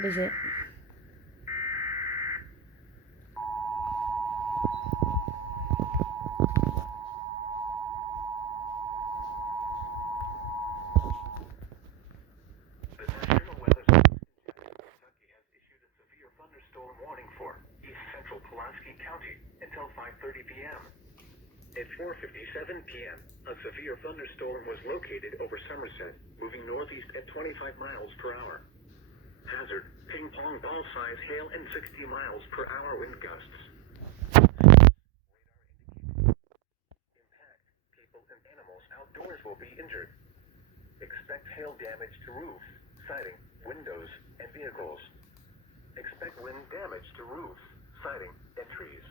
What is it? The National Weather Service in Kentucky has issued a severe thunderstorm warning for east central Pulaski County until 5:30 p.m. At 4:57 p.m., a severe thunderstorm was located over Somerset, moving northeast at 25 miles per hour. Hazard: ping pong ball size hail and 60 miles per hour wind gusts. Impact: people and animals outdoors will be injured. Expect hail damage to roofs, siding, windows, and vehicles. Expect wind damage to roofs, siding, and trees.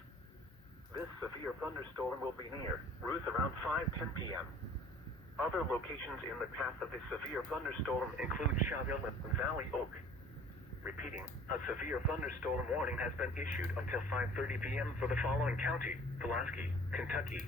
This severe thunderstorm will be near Ruth around 5:10 p.m. Other locations in the path of this severe thunderstorm include Chaville and Valley Oak. Repeating, a severe thunderstorm warning has been issued until 5:30 p.m. for the following county: Pulaski, Kentucky.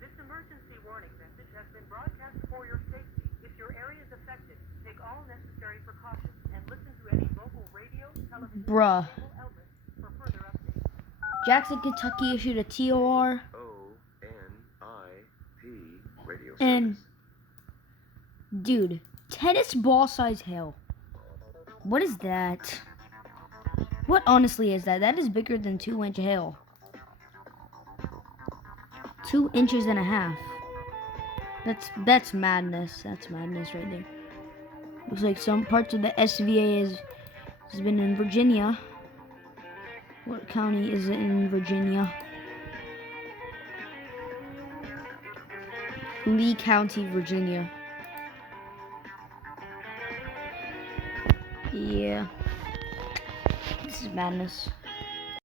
This emergency warning message has been broadcast for your safety. If your area is affected, take all necessary precautions and listen to any local radio, television, Bruh. and cable outlets for further updates. Jackson, Kentucky issued a TOR. ONIP radio And, service. dude, tennis ball size hail. What is that? What honestly is that? That is bigger than 2-inch hail. 2 inches and a half. That's madness. That's madness right there. Looks like some parts of the SVA has been in Virginia. What county is it in Virginia? Lee County, Virginia. Yeah. This is madness.